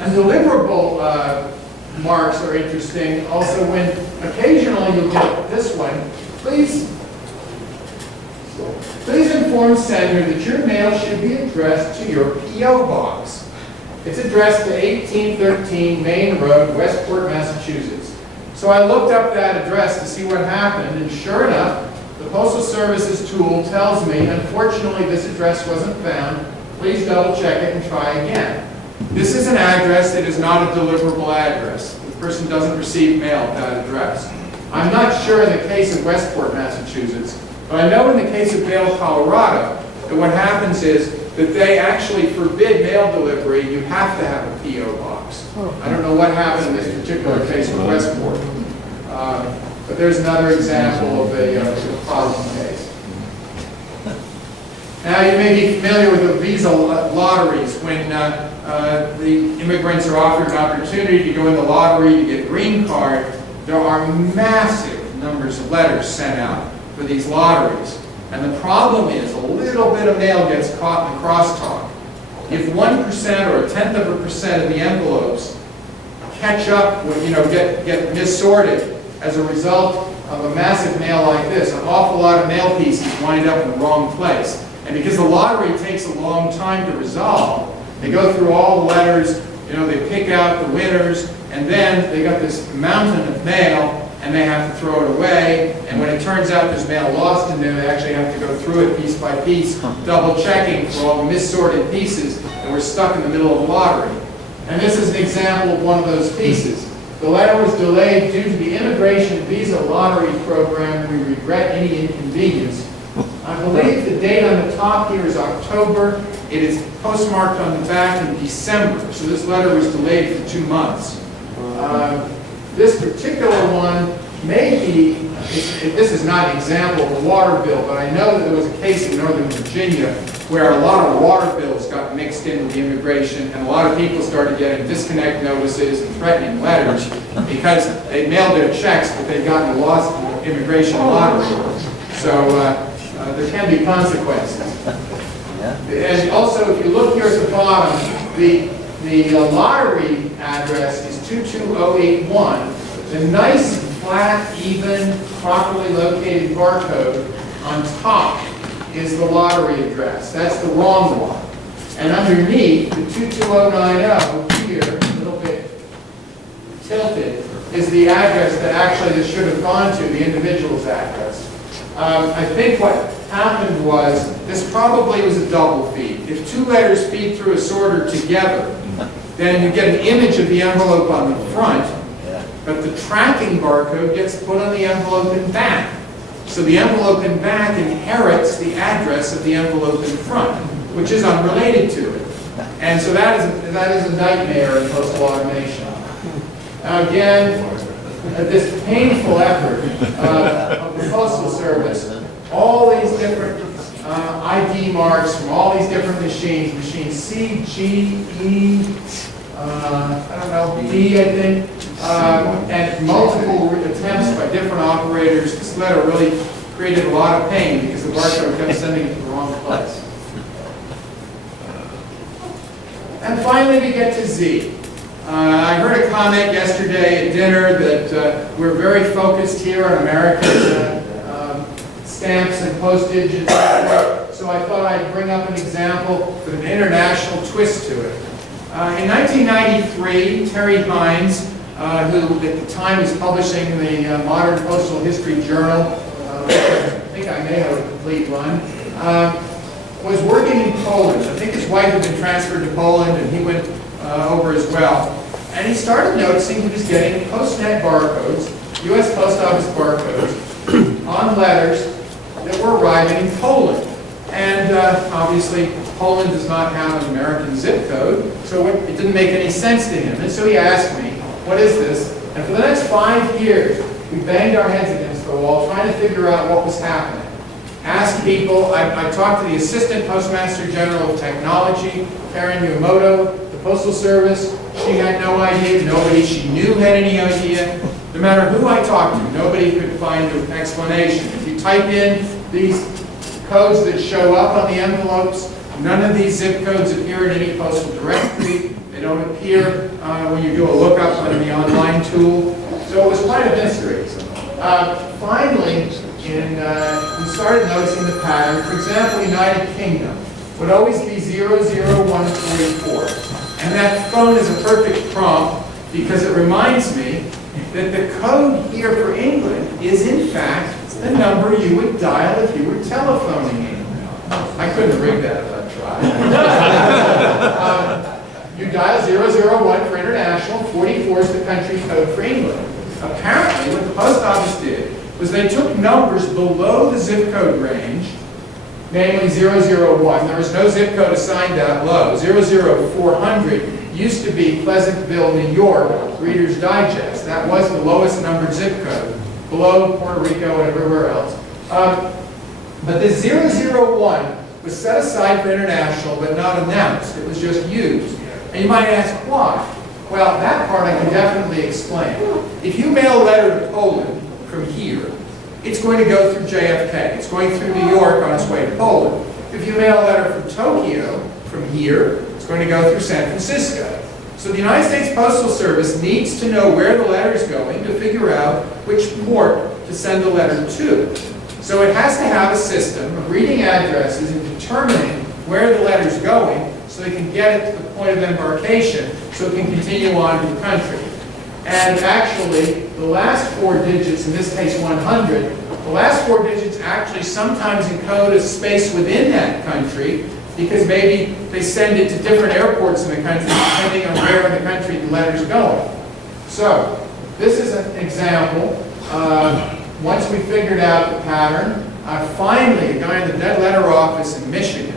And deliverable marks are interesting. Also, when occasionally you'll get this one, please inform sender that your mail should be addressed to your P.O. box. It's addressed to 1813 Main Road, Westport, Massachusetts. So I looked up that address to see what happened, and sure enough, the Postal Service's tool tells me, unfortunately, this address wasn't found. Please double check it and try again. This is an address that is not a deliverable address. The person doesn't receive mail at that address. I'm not sure in the case of Westport, Massachusetts, but I know in the case of Vail, Colorado, that what happens is that they actually forbid mail delivery. You have to have a P.O. box. I don't know what happened in this particular case with Westport, but there's another example of a problem case. Now, you may be familiar with the visa lotteries. When the immigrants are offered an opportunity to go in the lottery to get a green card, there are massive numbers of letters sent out for these lotteries. And the problem is a little bit of mail gets caught in the crosstalk. If 1% or 0.1% of the envelopes catch up, get missorted as a result of a massive mail like this, an awful lot of mail pieces wind up in the wrong place. And because the lottery takes a long time to resolve, they go through all the letters, they pick out the winners, and then they got this mountain of mail, and they have to throw it away. And when it turns out there's mail lost in there, they actually have to go through it piece by piece, double checking for all the missorted pieces that were stuck in the middle of the lottery. And this is an example of one of those pieces. The letter was delayed due to the immigration visa lottery program. We regret any inconvenience. I believe the date on the top here is October. It is postmarked on the back in December. So this letter was delayed for 2 months. This particular one may be, this is not an example of a water bill, but I know that there was a case in Northern Virginia where a lot of water bills got mixed in with the immigration, and a lot of people started getting disconnect notices and threatening letters because they mailed their checks, but they'd gotten lost in the immigration lottery. So there can be consequences. And also, if you look here at the bottom, the lottery address is 22081. The nice, flat, even, properly located barcode on top is the lottery address. That's the wrong one. And underneath, the 22090 here, a little bit tilted, is the address that actually this should have gone to, the individual's address. I think what happened was, this probably was a double feed. If 2 letters feed through a sorter together, then you get an image of the envelope on the front, but the tracking barcode gets put on the envelope in back. So the envelope in back inherits the address of the envelope in front, which is unrelated to it. And so that is a nightmare in postal automation. Now again, this painful effort of the Postal Service, all these different ID marks from all these different machines, machine C, G, E, I don't know, D, I think, and multiple attempts by different operators. This letter really created a lot of pain because the barcode kept sending it to the wrong place. And finally, we get to Z. I heard a comment yesterday at dinner that we're very focused here on American stamps and postage and so forth. So I thought I'd bring up an example with an international twist to it. In 1993, Terry Hines, who at the time was publishing the Modern Postal History Journal, I think I may have a complete run, was working in Poland. I think his wife had been transferred to Poland, and he went over as well. And he started noticing he was getting Postnet barcodes, U.S. Post Office barcodes, on letters that were arriving in Poland. And obviously, Poland does not have an American zip code, so it didn't make any sense to him. And so he asked me, what is this? And for the next 5 years, we banged our heads against the wall trying to figure out what was happening. Asked people, I talked to the Assistant Postmaster General of Technology, Karen Yumoto, the Postal Service. She had no idea. Nobody she knew had any idea. No matter who I talked to, nobody could find an explanation. If you type in these codes that show up on the envelopes, none of these zip codes appear in any postal directory. They don't appear when you do a lookup on the online tool. So it was quite a mystery. Finally, we started noticing the pattern. For example, United Kingdom would always be 00144. And that phone is a perfect prompt because it reminds me that the code here for England is in fact the number you would dial if you were telephoning England. I couldn't rig that if I tried. You dial 001 for international, 44 is the country code for England. Apparently, what the post office did was they took numbers below the zip code range, namely 001. There was no zip code assigned that low. 00400 used to be Pleasantville, New York, Reader's Digest. That was the lowest numbered zip code, below Puerto Rico and everywhere else. But the 001 was set aside for international, but not announced. It was just used. And you might ask, why? Well, that part I can definitely explain. If you mail a letter to Poland from here, it's going to go through JFK. It's going through New York on its way to Poland. If you mail a letter from Tokyo, from here, it's going to go through San Francisco. So the United States Postal Service needs to know where the letter is going to figure out which port to send the letter to. So it has to have a system of reading addresses and determining where the letter is going so they can get it to the point of embarkation so it can continue on to the country. And actually, the last 4 digits, in this case 100, the last 4 digits actually sometimes encode a space within that country because maybe they send it to different airports in the country depending on where in the country the letter's going. So, this is an example. Once we figured out the pattern, finally, a guy in the dead letter office in Michigan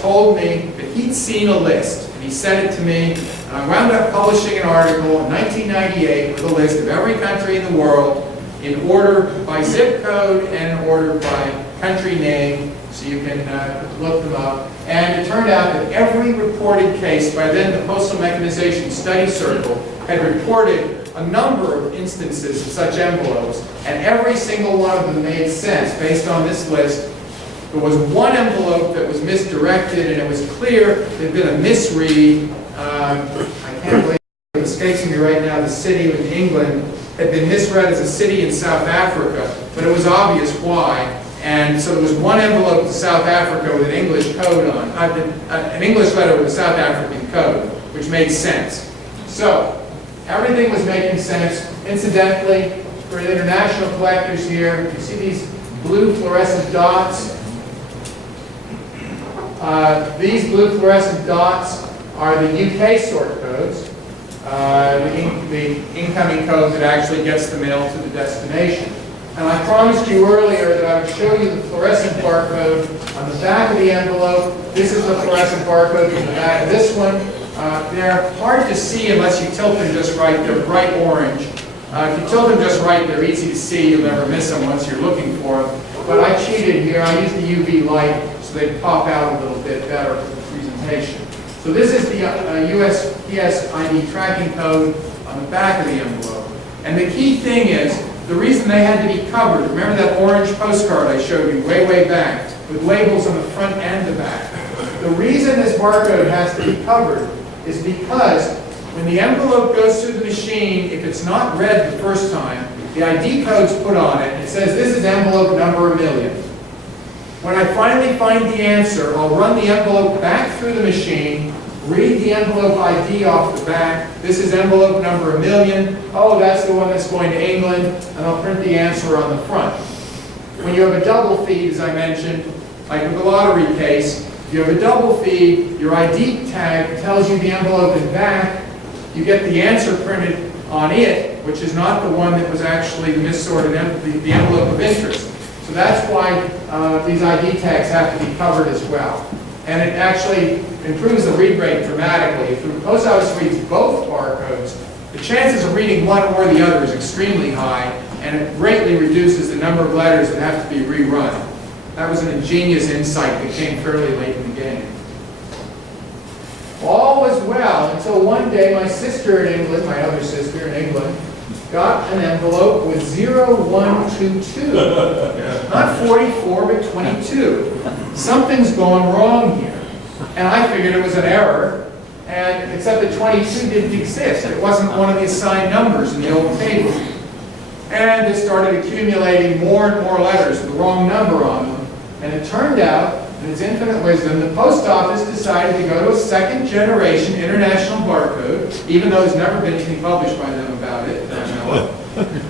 told me that he'd seen a list, and he sent it to me, and I wound up publishing an article in 1998 with a list of every country in the world in order by zip code and in order by country name, so you can look them up. And it turned out that every reported case, by then the Postal Mechanization Study Circle had reported a number of instances of such envelopes, and every single one of them made sense based on this list. There was one envelope that was misdirected, and it was clear there had been a misread. I can't believe it escapes me right now. The city in England had been misread as a city in South Africa, but it was obvious why. And so there was one envelope to South Africa with an English code on, an English letter with a South African code, which made sense. So everything was making sense. Incidentally, for the international collectors here, you see these blue fluorescent dots? These blue fluorescent dots are the UK sort codes, the incoming code that actually gets the mail to the destination. And I promised you earlier that I would show you the fluorescent barcode on the back of the envelope. This is the fluorescent barcode on the back of this one. They're hard to see unless you tilt them just right. They're bright orange. If you tilt them just right, they're easy to see. You'll never miss them once you're looking for them. But I cheated here. I used the UV light so they pop out a little bit better for the presentation. So this is the USPS ID tracking code on the back of the envelope. And the key thing is, the reason they had to be covered, remember that orange postcard I showed you way back with labels on the front and the back? The reason this barcode has to be covered is because when the envelope goes through the machine, if it's not read the first time, the ID code's put on it, and it says this is envelope number 1,000,000. When I finally find the answer, I'll run the envelope back through the machine, read the envelope ID off the back. This is envelope number 1,000,000. Oh, that's the one that's going to England, and I'll print the answer on the front. When you have a double feed, as I mentioned, like with the lottery case, if you have a double feed, your ID tag tells you the envelope is back. You get the answer printed on it, which is not the one that was actually the missorted the envelope of interest. So that's why these ID tags have to be covered as well. And it actually improves the read rate dramatically. If the post office reads both barcodes, the chances of reading one or the other is extremely high, and it greatly reduces the number of letters that have to be rerun. That was an ingenious insight that came fairly late in the game. All was well until one day my sister in England, my other sister in England, got an envelope with 0122. Not 44, but 22. Something's going wrong here. And I figured it was an error, and except that 22 didn't exist. It wasn't one of the assigned numbers in the old table. And it started accumulating more and more letters with the wrong number on them. And it turned out, in its infinite wisdom, the post office decided to go to a second generation international barcode, even though there's never been anything published by them about it.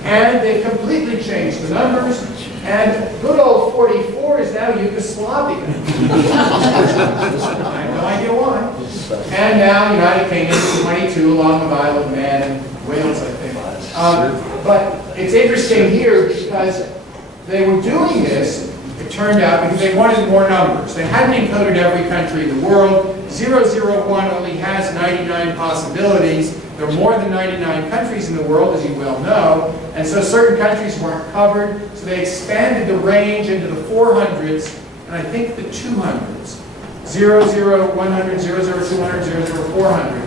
And they completely changed the numbers, and good old 44 is now Yugoslavia. I have no idea why. And now United Kingdom is 22, along with Isle of Man and Wales, I think. But it's interesting here because they were doing this, it turned out, because they wanted more numbers. They hadn't encoded every country in the world. 001 only has 99 possibilities. There are more than 99 countries in the world, as you well know, and so certain countries weren't covered, so they expanded the range into the 400s, and I think the 200s. 00, 100, 00, 200, 00, 400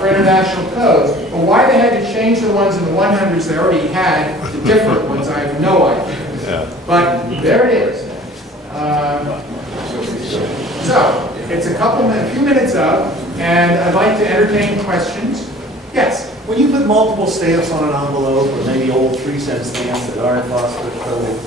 for international codes. But why they had to change the ones in the 100s they already had to different ones, I have no idea. Yeah. But there it is. So, it's a few minutes up, and I'd like to entertain questions. Yes? When you put multiple stamps on an envelope, or maybe old 3-cent stamps that aren't phosphorus coated,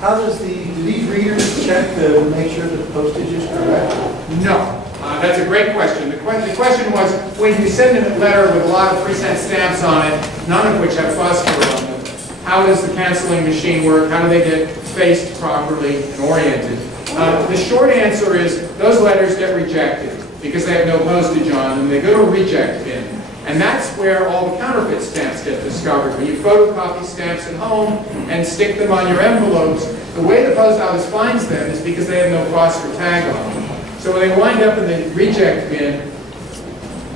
how do these readers check to make sure that the postage is correct? No. That's a great question. The question was, when you send a letter with a lot of 3-cent stamps on it, none of which have phosphorus on them, how does the canceling machine work? How do they get faced properly and oriented? The short answer is those letters get rejected because they have no postage on them. They go to a reject bin. And that's where all the counterfeit stamps get discovered. When you photocopy stamps at home and stick them on your envelopes, the way the post office finds them is because they have no phosphor tag on them. So when they wind up in the reject bin,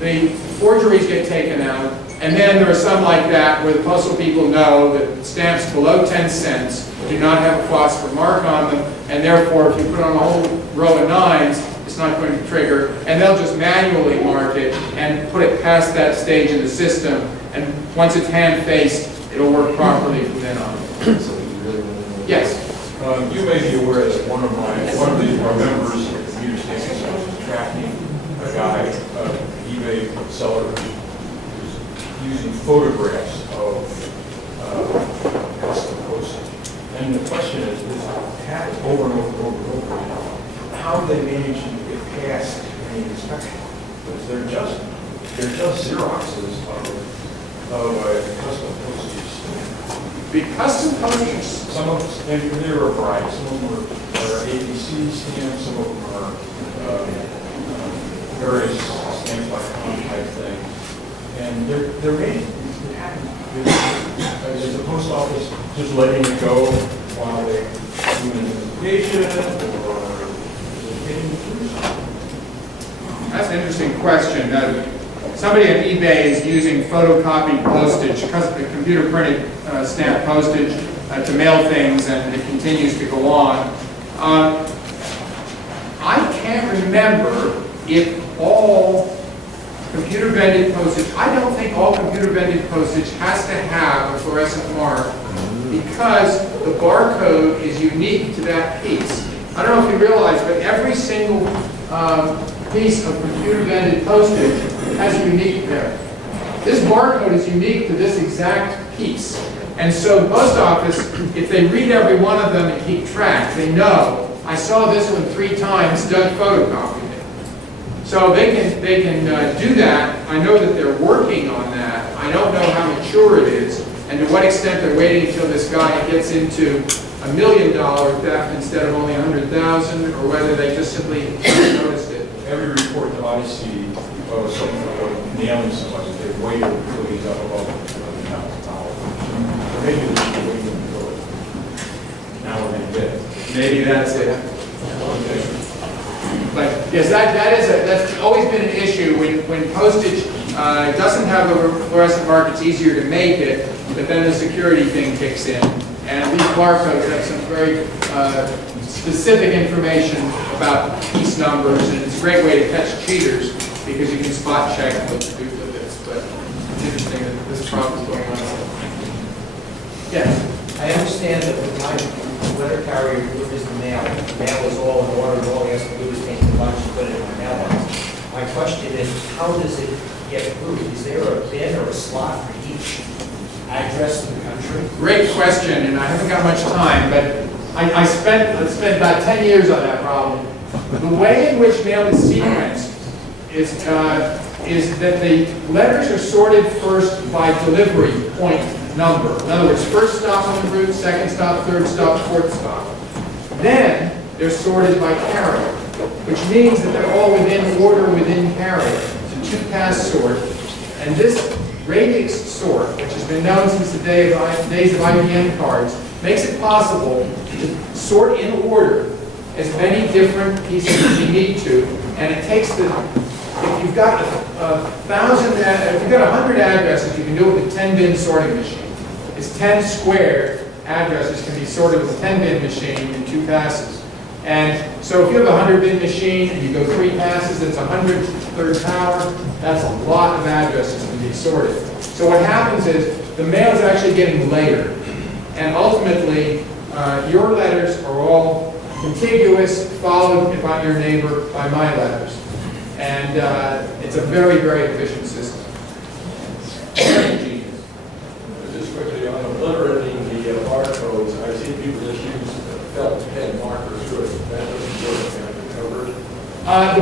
the forgeries get taken out, and then there are some like that where the postal people know that stamps below 10 cents do not have a phosphor mark on them, and therefore if you put on a whole row of 9s, it's not going to trigger, and they'll just manually mark it and put it past that stage in the system, and once it's hand-faced, it'll work properly from then on. Yes? You may be aware that one of our members of the computer station was tracking a guy, eBay seller, who's using photographs of custom postage. And the question is happened over and over and over and over again. How do they manage to get past any inspection? Because they're just Xeroxes of a custom postage stamp. The custom postage. Some of them, and there are a variety. Some of them are ABC stamps, some of them are various stamps like type thing. And they're made. Is the post office just letting it go while they do an investigation, or is it getting through? That's an interesting question. Somebody at eBay is using photocopied postage, computer printed stamp postage to mail things, and it continues to go on. I can't remember if all computer vended postage, I don't think all computer vended postage has to have a fluorescent mark because the barcode is unique to that piece. I don't know if you realize, but every single piece of computer vended postage has a unique there. This barcode is unique to this exact piece. And so the post office, if they read every one of them and keep track, they know, I saw this one 3 times, Doug photocopied it. So they can do that. I know that they're working on that. I don't know how mature it is and to what extent they're waiting until this guy gets into $1 million theft instead of only 100,000, or whether they just simply haven't noticed it. Every report that I see of someone nailing somebody, they waited until he's up above $100,000. Maybe they should wait until now when they get it. Maybe that's it. But yes, that's always been an issue when postage doesn't have a fluorescent mark. It's easier to make it, but then the security thing kicks in, and these barcodes have some very specific information about piece numbers, and it's a great way to catch cheaters because you can spot check the duplicates. But it's interesting that this problem is going on. Yes. I understand that the time the letter carrier delivers the mail is all in order, and all he has to do is take the bunch and put it in my mailbox. My question is, how does it get through? Is there a bin or a slot for each address in the country? Great question, and I haven't got much time, but I spent about 10 years on that problem. The way in which mail is sequenced is that the letters are sorted first by delivery point number. In other words, first stop on the route, second stop, third stop, fourth stop. Then they're sorted by carrier, which means that they're all within order within carrier. It's a 2-pass sort. And this radix sort, which has been known since the days of IBM cards, makes it possible to sort in order as many different pieces as you need to, and it takes the, if you've got 100 addresses, you can do it with a 10-bin sorting machine. It's 10 square addresses can be sorted with a 10-bin machine in 2 passes. And so if you have a 100-bin machine and you go 3 passes, that's 100 third power, that's a lot of addresses to be sorted. So what happens is the mail is actually getting layered. And ultimately, your letters are all contiguous, followed by your neighbor by my letters. And it's a very, very efficient system. Very ingenious. Just quickly, on obliterating the barcodes, I've seen people just use felt pen markers through it. That doesn't work, can it be covered?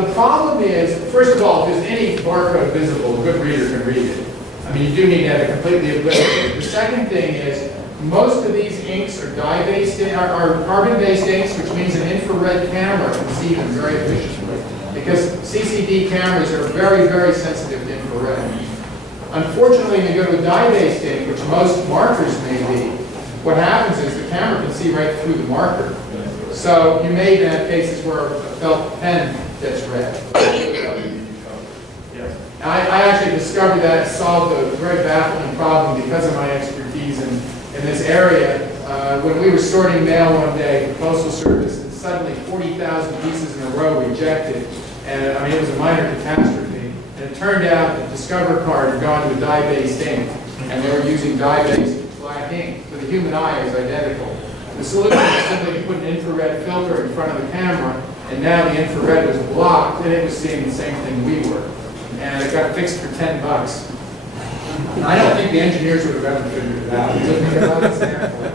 The problem is, first of all, if there's any barcode visible, a good reader can read it. I mean, you do need to have it completely obliterated. The second thing is, most of these inks are dye-based, are carbon-based inks, which means an infrared camera can see them very efficiently. Because CCD cameras are very, very sensitive to infrared. Unfortunately, when you go to a dye-based ink, which most markers may be, what happens is the camera can see right through the marker. So you may have cases where a felt pen gets read. I actually discovered that, solved a very baffling problem because of my expertise in this area. When we were sorting mail one day for Postal Service, and suddenly 40,000 pieces in a row rejected. And I mean, it was a minor catastrophe. And it turned out that Discover Card had gone to a dye-based ink, and they were using dye-based black ink. So the human eye is identical. The solution was simply to put an infrared filter in front of the camera, and now the infrared was blocked, and it was seeing the same thing we were. And it got fixed for $10. And I don't think the engineers would have ever figured it out. It took me a lot of sampling.